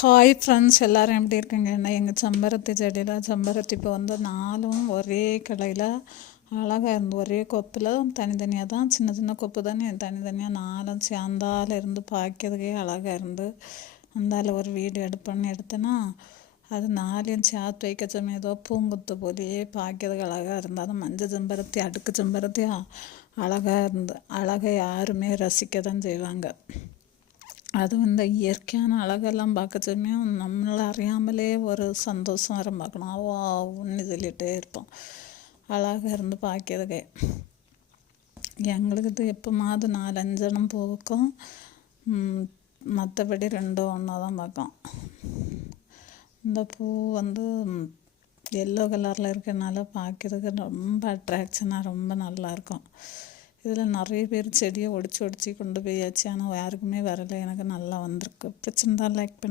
Hi friends, எல்லோரும் எப்படி இருக்கீங்கன்னா, எங்கள் செம்பருத்தி செடியில் செம்பருத்தி இப்போ வந்து 4ம் ஒரே கடையில் அழகாக இருந்து ஒரே கொப்பில் தனித்தனியாக தான், சின்ன சின்ன கொப்பு தானே, தனித்தனியாக 4ம் சேர்ந்தால இருந்து பார்க்கறதுக்கே அழகாக இருந்து அந்தால ஒரு வீடியோ எடுத்தேன்னா அது 4யும் சேர்த்து வைக்க சமயம் ஏதோ பூங்குத்து போலியே பார்க்கறதுக்கு அழகாக இருந்தது. அது மஞ்சள் செம்பருத்தி அடுக்கு செம்பருத்தி அழகாக இருந்து அழகை யாருமே ரசிக்க தான் செய்வாங்க. அது வந்து இயற்கையான அழகெல்லாம் பார்க்க சமயம் நம்மளை அறியாமலே ஒரு சந்தோஷம் வர பார்க்கணும். ஒன்று சொல்லிகிட்டே இருப்போம். அழகாக இருந்து பார்க்கறதுக்கே எங்களுக்கு இது எப்போமாவது 4-5 பூக்கும், மற்றபடி 2-1 தான் பார்க்கும். இந்த பூ வந்து எல்லோ கலரில் இருக்கிறனால பார்க்கறதுக்கு ரொம்ப அட்ராக்ஷனாக ரொம்ப நல்லாயிருக்கும். இதில் நிறைய பேர் செடியை ஒடிச்சு கொண்டு போயாச்சு, ஆனால் யாருக்குமே வரலை. எனக்கு நல்லா வந்திருக்கு. பிடிச்சிருந்தா லைக் பண்ணி